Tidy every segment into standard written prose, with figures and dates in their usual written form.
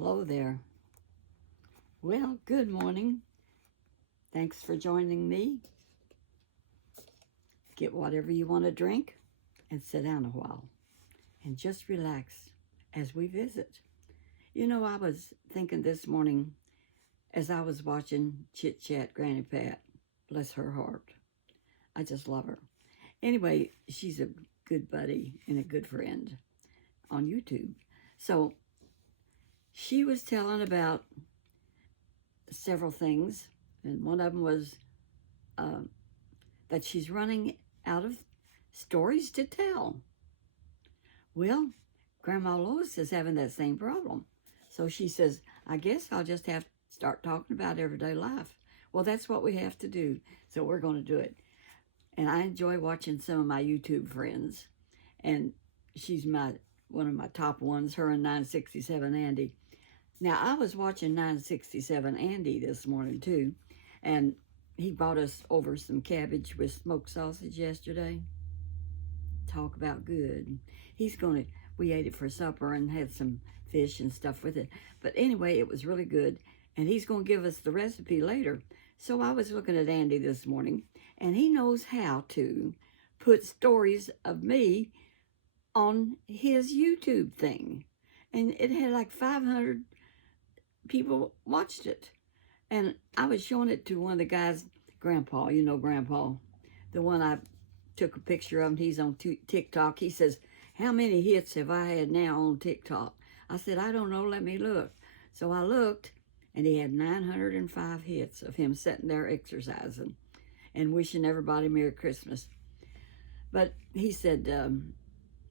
Hello there. Well, good morning. Thanks for joining me. Get whatever you want to drink and sit down a while and just relax as we visit. I was thinking this morning as I was watching Chit Chat Granny Pat, bless her heart. I just love her. Anyway, she's a good buddy and a good friend on YouTube. So she was telling about several things, and one of them was uh, that she's running out of stories to tell. Well, Grandma Lois is having that same problem. So she says, I guess I'll just have to start talking about everyday life. Well, that's what we have to do. So we're going to do it. And I enjoy watching some of my YouTube friends. And she's one of my top ones, her and 967 Andy. Now, I was watching 967 Andy this morning, too. And he bought us over some cabbage with smoked sausage yesterday. Talk about good. We ate it for supper and had some fish and stuff with it. But anyway, it was really good. And he's going to give us the recipe later. So I was looking at Andy this morning, and he knows how to put stories of me on his YouTube thing. And it had like 500 people watched it. And I was showing it to one of the guys, Grandpa, Grandpa, the one I took a picture of him. He's on TikTok. He says, how many hits have I had now on TikTok? I said, I don't know. Let me look. So I looked, and he had 905 hits of him sitting there exercising and wishing everybody Merry Christmas. But he said,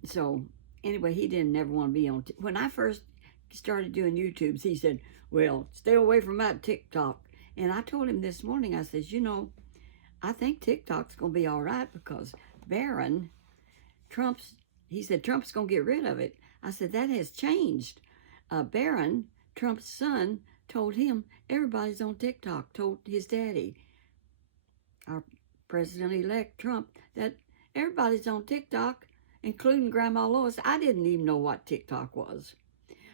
so anyway, he didn't ever want to be on. When I first started doing YouTubes, he said, well, stay away from that TikTok. And I told him this morning, I said, I think TikTok's going to be all right because Barron, he said, Trump's going to get rid of it. I said, that has changed. Barron, Trump's son, told him everybody's on TikTok, told his daddy, our president-elect Trump, that everybody's on TikTok, including Grandma Lois. I didn't even know what TikTok was.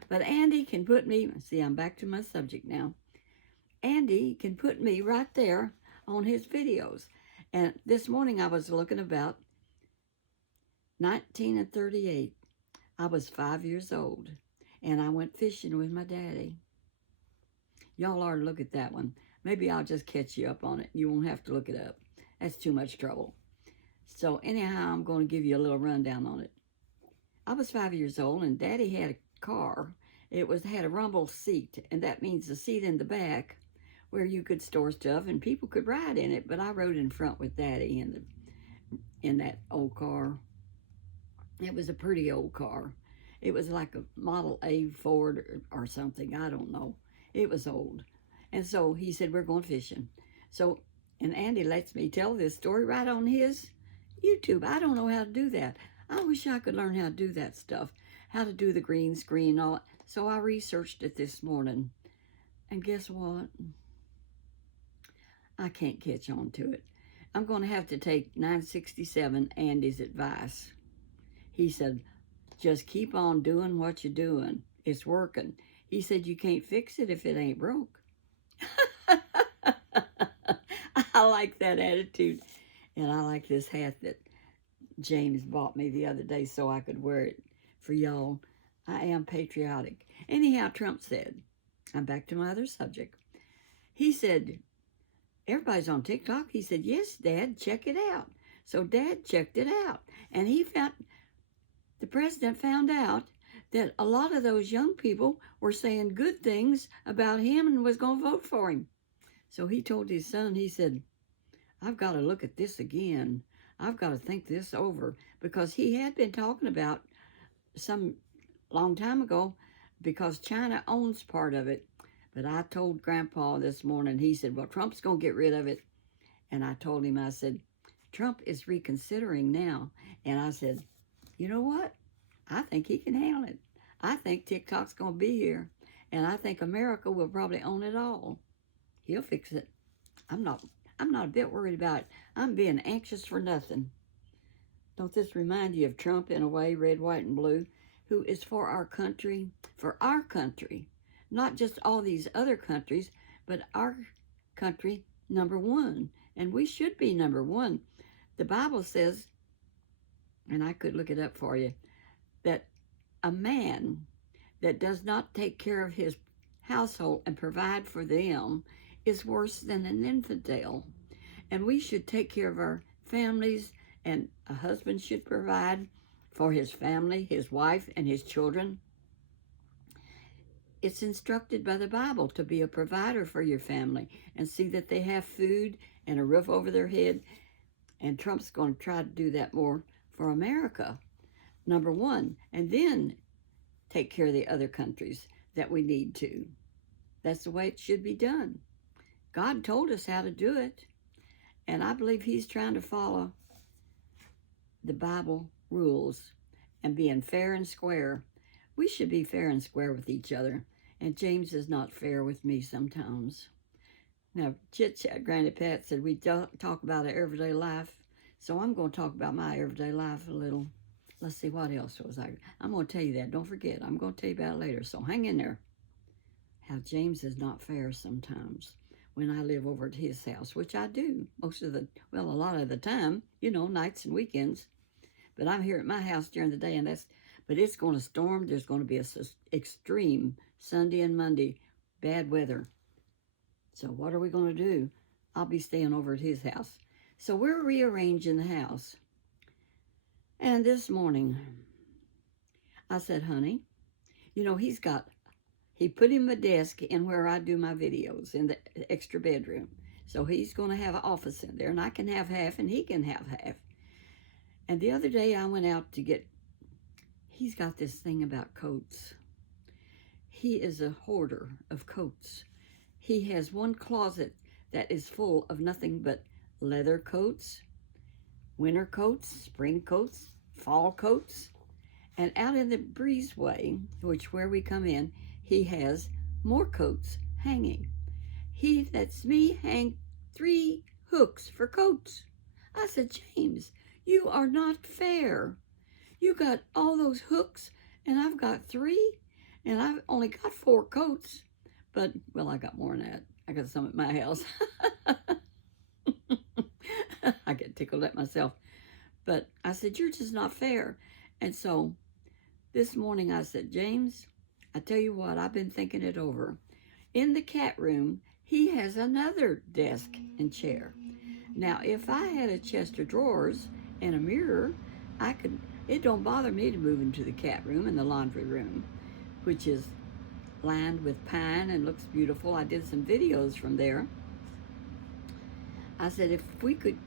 But Andy can put me, see, I'm back to my subject now. Andy can put me right there on his videos. And this morning I was looking about 1938. I was 5 years old, and I went fishing with my daddy. Y'all ought to look at that one. Maybe I'll just catch you up on it. You won't have to look it up. That's too much trouble. So anyhow, I'm going to give you a little rundown on it. I was 5 years old, and Daddy had a car. It had a rumble seat, and that means the seat in the back where you could store stuff and people could ride in it. But I rode in front with Daddy in that old car. It was a pretty old car. It was like a Model A Ford or something. I don't know. It was old. And so he said, we're going fishing. So, and Andy lets me tell this story right on his YouTube. I don't know how to do that. I wish I could learn how to do that stuff, how to do the green screen, all. So I researched it this morning. And guess what? I can't catch on to it. I'm going to have to take 967 Andy's advice. He said, just keep on doing what you're doing. It's working. He said, you can't fix it if it ain't broke. I like that attitude. And I like this hat that James bought me the other day so I could wear it for y'all. I am patriotic. Anyhow, Trump said, I'm back to my other subject. He said, everybody's on TikTok. He said, yes, Dad, check it out. So Dad checked it out. And the president found out that a lot of those young people were saying good things about him and was going to vote for him. So he told his son, he said, I've got to look at this again. I've got to think this over, because he had been talking about some long time ago because China owns part of it. But I told Grandpa this morning, he said, well, Trump's going to get rid of it. And I told him, I said, Trump is reconsidering now. And I said, you know what? I think he can handle it. I think TikTok's going to be here. And I think America will probably own it all. He'll fix it. I'm not a bit worried about it. I'm being anxious for nothing. Don't this remind you of Trump in a way, red, white, and blue, who is for our country, not just all these other countries, but our country number one. And we should be number one. The Bible says, and I could look it up for you, that a man that does not take care of his household and provide for them is worse than an infidel. And we should take care of our families, and a husband should provide for his family, his wife, and his children. It's instructed by the Bible to be a provider for your family and see that they have food and a roof over their head. And Trump's going to try to do that more for America, number one, and then take care of the other countries that we need to. That's the way it should be done. God told us how to do it, and I believe he's trying to follow the Bible rules and being fair and square. We should be fair and square with each other, and James is not fair with me sometimes. Now, chit-chat, Granny Pat said we talk about our everyday life, so I'm going to talk about my everyday life a little. Let's see, what else was I? I'm going to tell you that. Don't forget, I'm going to tell you about it later, so hang in there. How James is not fair sometimes when I live over at his house, which I do a lot of the time, nights and weekends. But I'm here at my house during the day, but it's going to storm. There's going to be a extreme Sunday and Monday bad weather. So what are we going to do? I'll be staying over at his house. So we're rearranging the house. And this morning, I said, honey, he put him a desk in where I do my videos in the extra bedroom. So he's going to have an office in there, and I can have half, and he can have half. And the other day I went out he's got this thing about coats. He is a hoarder of coats. He has one closet that is full of nothing but leather coats, winter coats, spring coats, fall coats. And out in the breezeway, where we come in, he has more coats hanging. He lets me hang 3 hooks for coats. I said, James, you are not fair. You got all those hooks, and I've got 3, and I've only got 4 coats. But, I got more than that. I got some at my house. I get tickled at myself. But I said, you're just not fair. And so this morning I said, James, I tell you what, I've been thinking it over. In the cat room, he has another desk and chair. Now, if I had a chest of drawers and a mirror, it don't bother me to move into the cat room and the laundry room, which is lined with pine and looks beautiful. I did some videos from there. I said, if we could,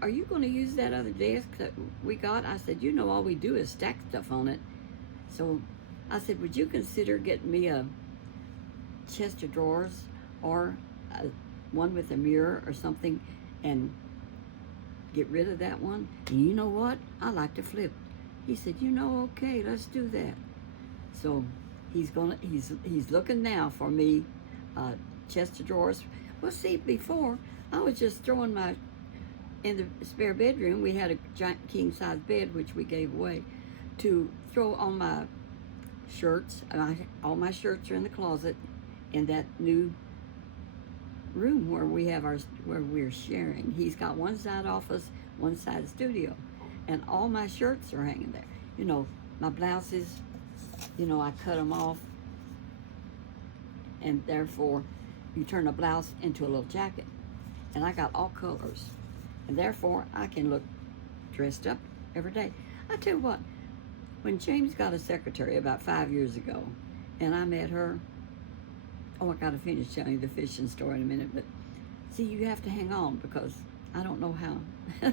are you going to use that other desk that we got? I said, all we do is stack stuff on it. So I said, would you consider getting me a chest of drawers or one with a mirror or something and get rid of that one? And you know what? I like to flip. He said, okay, let's do that. So he's looking now for me chest of drawers. Well, see, before I was just throwing in the spare bedroom, we had a giant king-size bed, which we gave away, to throw on my shirts. All my shirts are in the closet in that new room where we're sharing. He's got one side office, one side studio, and all my shirts are hanging there. My blouses, I cut them off, and therefore you turn a blouse into a little jacket. And I got all colors, and therefore I can look dressed up every day. I tell you what, when James got a secretary about 5 years ago, and I met her, I got to finish telling you the fishing story in a minute, but see, you have to hang on because I don't know how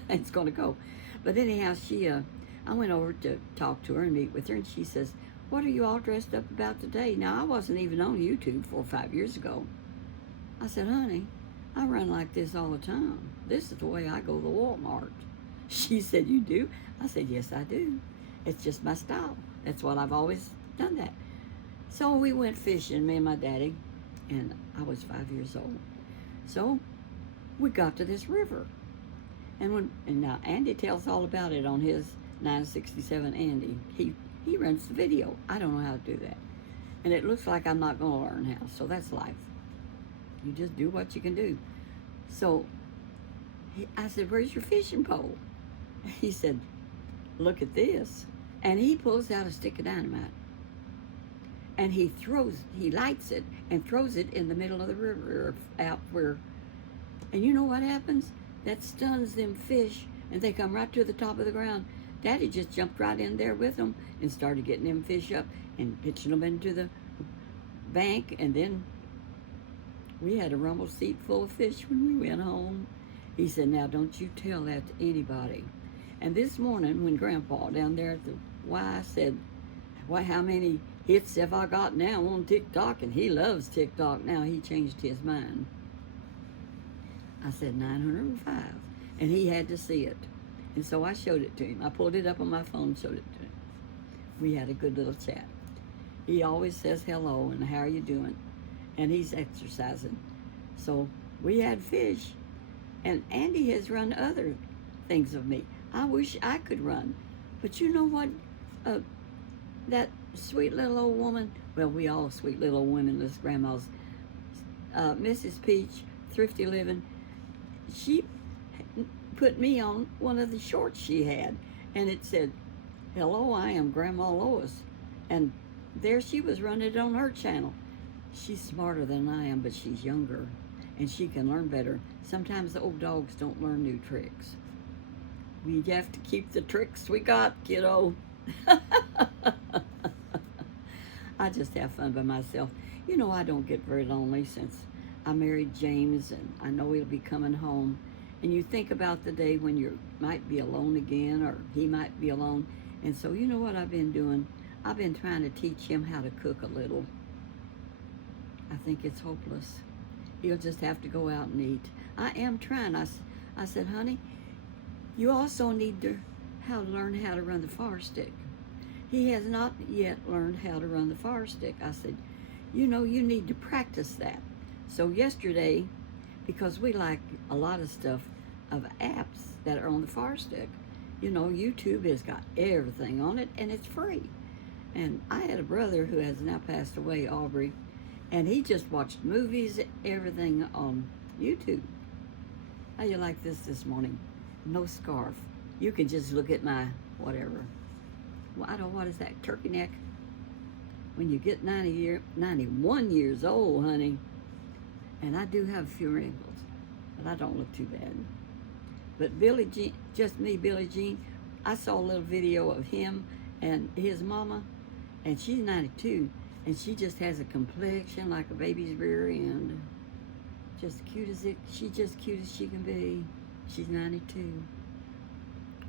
it's going to go. But anyhow, I went over to talk to her and meet with her, and she says, what are you all dressed up about today? Now, I wasn't even on YouTube 4 or 5 years ago. I said, honey, I run like this all the time. This is the way I go to Walmart. She said, you do? I said, yes, I do. It's just my style. That's what I've always done that. So we went fishing, me and my daddy, and I was 5 years old. So we got to this river. And now Andy tells all about it on his 967 Andy. He runs the video. I don't know how to do that. And it looks like I'm not going to learn how. So that's life. You just do what you can do. So I said, where's your fishing pole? He said, look at this. And he pulls out a stick of dynamite. And he lights it and throws it in the middle of the river out where, and you know what happens? That stuns them fish and they come right to the top of the ground. Daddy just jumped right in there with them and started getting them fish up and pitching them into the bank. And then we had a rumble seat full of fish when we went home. He said, now don't you tell that to anybody. And this morning when Grandpa down there at the Y said, well, how many hits have I got now on TikTok? And he loves TikTok now. He changed his mind. I said 905. And he had to see it. And so I showed it to him. I pulled it up on my phone and showed it to him. We had a good little chat. He always says hello and how are you doing? And he's exercising. So we had fish. And Andy has run other things of me. I wish I could run. But you know what? That sweet little old woman, well, we all sweet little old women, as grandmas, Mrs. Peach, Thrifty Living, she put me on one of the shorts she had, and it said, hello, I am Grandma Lois. And there she was running it on her channel. She's smarter than I am, but she's younger, and she can learn better. Sometimes the old dogs don't learn new tricks. We have to keep the tricks we got, kiddo. I just have fun by myself. You know, I don't get very lonely since I married James, and I know he'll be coming home. And you think about the day when you might be alone again, or he might be alone. And so you know what I've been doing? I've been trying to teach him how to cook a little. I think it's hopeless. He'll just have to go out and eat. I am trying. I said, honey, you also need to learn how to run the fire stick. He has not yet learned how to run the fire stick. I said, you know, you need to practice that. So yesterday, because we like a lot of stuff of apps that are on the fire stick, you know, YouTube has got everything on it and it's free. And I had a brother who has now passed away, Aubrey, and he just watched movies, everything on YouTube. How you like this morning? No scarf. You can just look at my whatever. Well, I don't know, what is that, turkey neck? When you get 91 years old, honey, and I do have a few wrinkles, but I don't look too bad. But Billie Jean, just me, Billie Jean, I saw a little video of him and his mama, and she's 92, and she just has a complexion like a baby's rear end. Just cute as it, she's just cute as she can be. She's 92.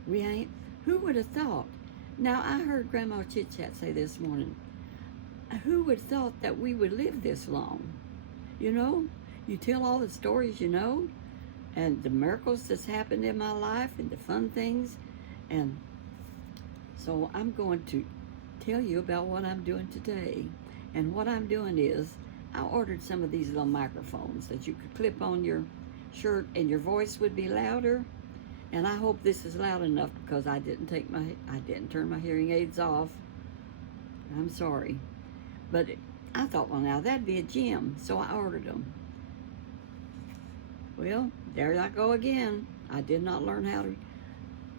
We ain't, who would have thought? Now, I heard Grandma Chitchat say this morning, who would have thought that we would live this long? You know, you tell all the stories you know, and the miracles that's happened in my life, and the fun things. And so I'm going to tell you about what I'm doing today. And what I'm doing is, I ordered some of these little microphones that you could clip on your shirt and your voice would be louder. And I hope this is loud enough because I didn't turn my hearing aids off. I'm sorry. But I thought, well, now that'd be a gem. So I ordered them. Well, there I go again. I did not learn how to,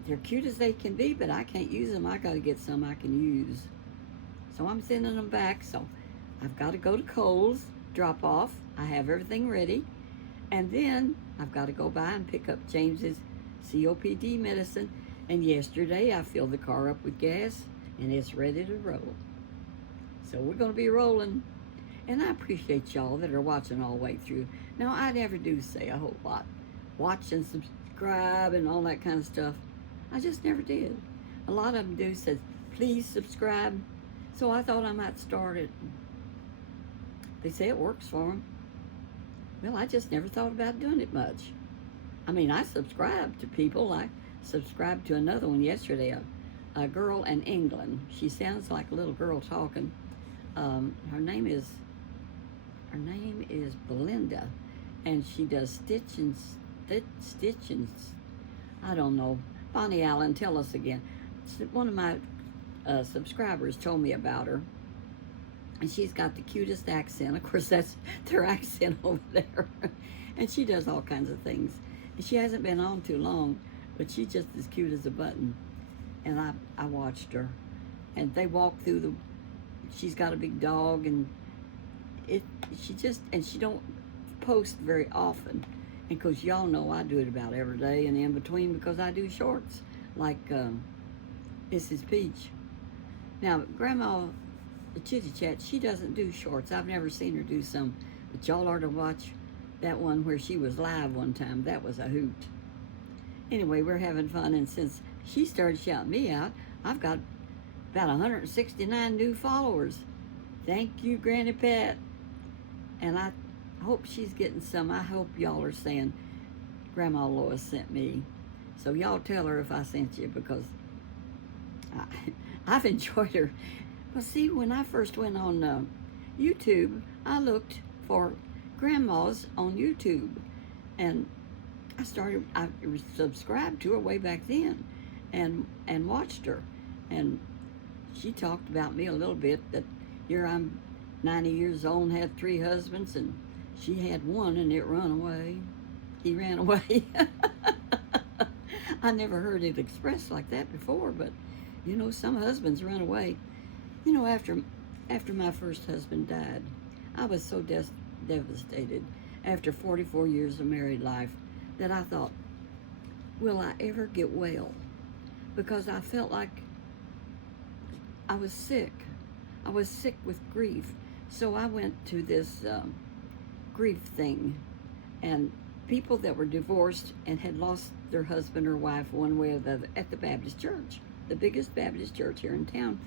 they're cute as they can be, but I can't use them. I got to get some I can use. So I'm sending them back. So I've got to go to Kohl's, drop off. I have everything ready. And then I've got to go by and pick up James's COPD medicine. And yesterday I filled the car up with gas and it's ready to roll. So we're going to be rolling. And I appreciate y'all that are watching all the way through. Now, I never do say a whole lot. Watch and subscribe and all that kind of stuff. I just never did. A lot of them do say, please subscribe. So I thought I might start it. They say it works for them. Well, I just never thought about doing it much. I mean, I subscribe to people. I subscribed to another one yesterday, a girl in England. She sounds like a little girl talking. Her name is Belinda, and she does stitching. I don't know. Bonnie Allen, tell us again. One of my subscribers told me about her, And she's got the cutest accent. Of course, that's their accent over there. And she does all kinds of things. And she hasn't been on too long, but she's just as cute as a button. And I watched her. And they walk through the, she's got a big dog, and she don't post very often. And because y'all know I do it about every day and in between, because I do shorts like Mrs. Peach. Now, Grandma, the chitchat, she doesn't do shorts. I've never seen her do some, but y'all are to watch that one where she was live one time. That was a hoot. Anyway, we're having fun, and since she started shouting me out, I've got about 169 new followers. Thank you, Granny Pat. And I hope she's getting some. I hope y'all are saying Grandma Lois sent me. So y'all tell her if I sent you, because I've enjoyed her. Well, see, when I first went on YouTube, I looked for grandmas on YouTube, and I subscribed to her way back then, and watched her, and she talked about me a little bit, that here I'm 90 years old and had 3 husbands, and she had one and it run away. He ran away. I never heard it expressed like that before, but you know, some husbands run away. You know, after my first husband died, I was so devastated after 44 years of married life that I thought, will I ever get well? Because I felt like I was sick. I was sick with grief. So I went to this grief thing, and people that were divorced and had lost their husband or wife one way or the other at the Baptist church, the biggest Baptist church here in town,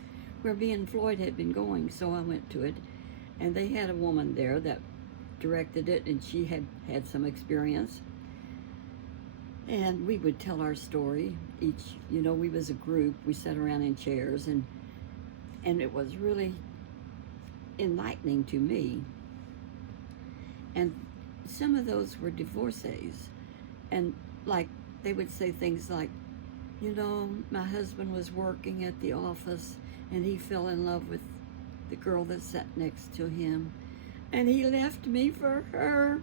where me and Floyd had been going. So I went to it, and they had a woman there that directed it, and she had some experience. And we would tell our story each, you know, we was a group, we sat around in chairs, and it was really enlightening to me. And some of those were divorcees, and like they would say things like, you know, my husband was working at the office and he fell in love with the girl that sat next to him, and he left me for her,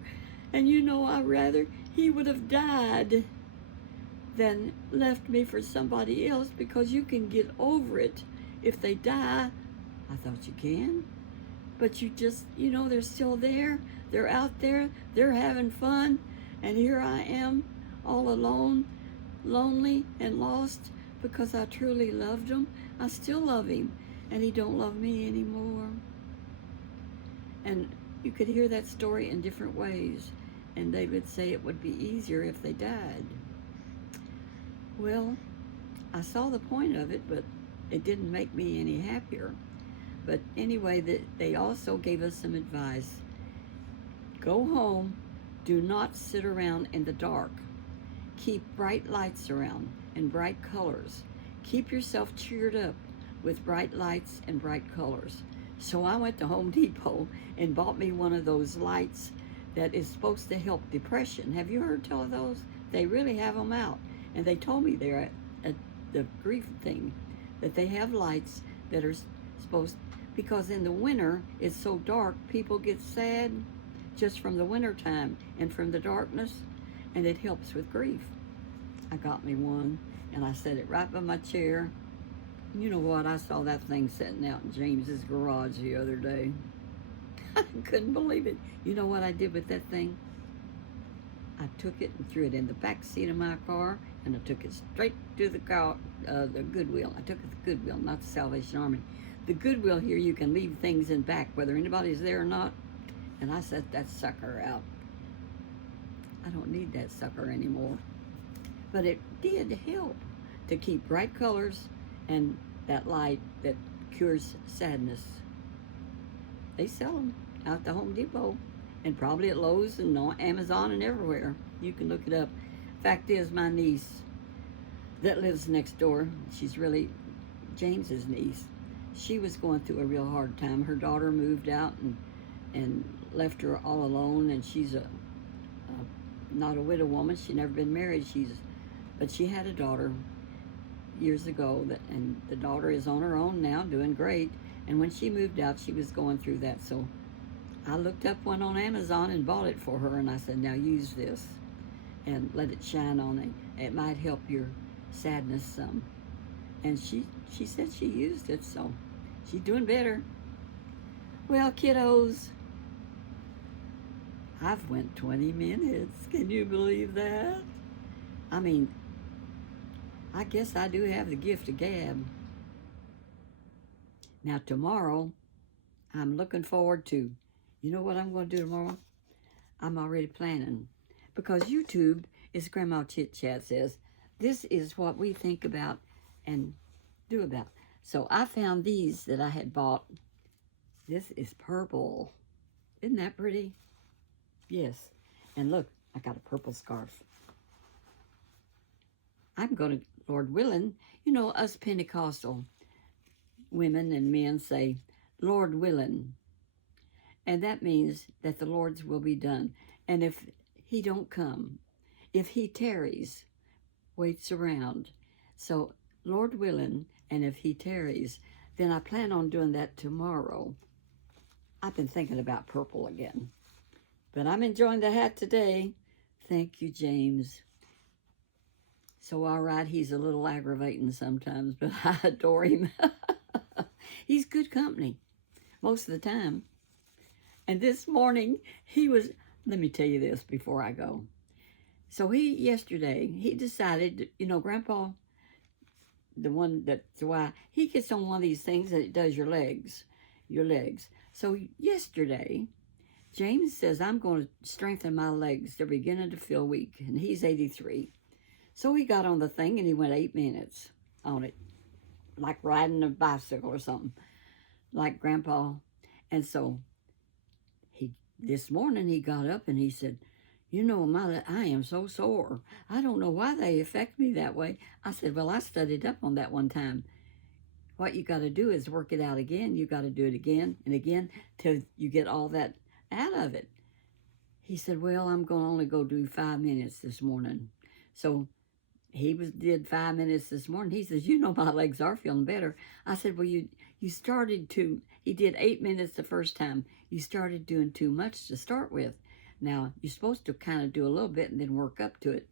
and you know, I'd rather he would have died than left me for somebody else, because you can get over it if they die. I thought, you can? But you just, you know, they're still there. They're out there. They're having fun. And here I am, all alone, lonely and lost, because I truly loved him. I still love him, and he don't love me anymore. And you could hear that story in different ways, and they would say it would be easier if they died. Well, I saw the point of it, but it didn't make me any happier. But anyway, they also gave us some advice. Go home. Do not sit around in the dark. Keep bright lights around and bright colors. Keep yourself cheered up with bright lights and bright colors. So I went to Home Depot and bought me one of those lights that is supposed to help depression. Have you heard tell of those? They really have them out. And they told me there at the grief thing that they have lights that are supposed, because in the winter it's so dark, people get sad just from the winter time and from the darkness, and it helps with grief. I got me one, and I set it right by my chair. You know what? I saw that thing sitting out in James's garage the other day. I couldn't believe it. You know what I did with that thing? I took it and threw it in the back seat of my car, and I took it straight to the Goodwill. I took it to the Goodwill, not the Salvation Army. The Goodwill here, you can leave things in back, whether anybody's there or not. And I set that sucker out. I don't need that sucker anymore. But it did help to keep bright colors and that light that cures sadness. They sell them out at the Home Depot, and probably at Lowe's and on Amazon and everywhere. You can look it up. Fact is, my niece that lives next door, she's really James's niece, she was going through a real hard time. Her daughter moved out and left her all alone, and she's not a widow woman. She'd never been married. But she had a daughter years ago, and the daughter is on her own now, doing great. And when she moved out, she was going through that. So I looked up one on Amazon and bought it for her. And I said, now use this and let it shine on it. It might help your sadness some. And she said she used it, so she's doing better. Well, kiddos, I've went 20 minutes. Can you believe that? I mean, I guess I do have the gift of gab. Now tomorrow, I'm looking forward to, you know what I'm going to do tomorrow? I'm already planning. Because YouTube, as Grandma Chit Chat says, this is what we think about and do about. So I found these that I had bought. This is purple. Isn't that pretty? Yes. And look, I got a purple scarf. I'm going to, Lord willing, you know, us Pentecostal women and men say, Lord willing. And that means that the Lord's will be done. And if he don't come, if he tarries, waits around. So, Lord willing, and if he tarries, then I plan on doing that tomorrow. I've been thinking about purple again. But I'm enjoying the hat today. Thank you, James. So, all right, he's a little aggravating sometimes, but I adore him. He's good company most of the time. And this morning, he was, let me tell you this before I go. So yesterday, he decided, you know, Grandpa, the one that's why, he gets on one of these things that it does your legs. So yesterday, James says, I'm going to strengthen my legs. They're beginning to feel weak. And he's 83. So he got on the thing and he went 8 minutes on it. Like riding a bicycle or something. Like Grandpa. And so this morning he got up and he said, you know, I am so sore. I don't know why they affect me that way. I said, well, I studied up on that one time. What you got to do is work it out again. You got to do it again and again till you get all that out of it. He said, well, I'm going to only go do 5 minutes this morning. So he did 5 minutes this morning. He says, you know, my legs are feeling better. I said, well, you started to, he did 8 minutes the first time. You started doing too much to start with. Now, you're supposed to kind of do a little bit and then work up to it.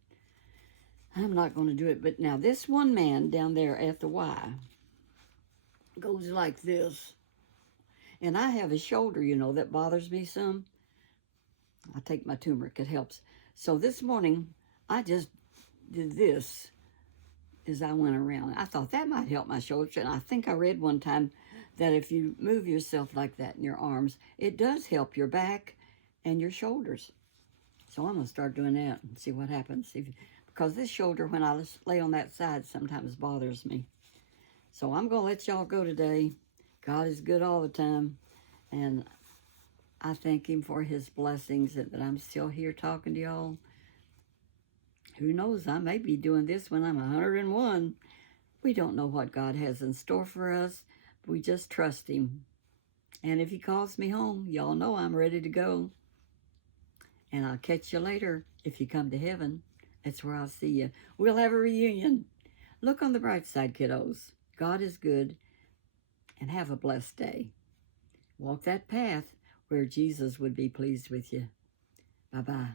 I'm not going to do it. But now this one man down there at the Y goes like this. And I have a shoulder, you know, that bothers me some. I take my turmeric. It helps. So this morning, I just did this as I went around. I thought that might help my shoulders. And I think I read one time that if you move yourself like that in your arms, it does help your back and your shoulders. So I'm going to start doing that and see what happens. Because this shoulder, when I lay on that side, sometimes bothers me. So I'm going to let y'all go today. God is good all the time. And I thank him for his blessings that I'm still here talking to y'all. Who knows, I may be doing this when I'm 101. We don't know what God has in store for us. We just trust him. And if he calls me home, y'all know I'm ready to go. And I'll catch you later if you come to heaven. That's where I'll see you. We'll have a reunion. Look on the bright side, kiddos. God is good. And have a blessed day. Walk that path where Jesus would be pleased with you. Bye-bye.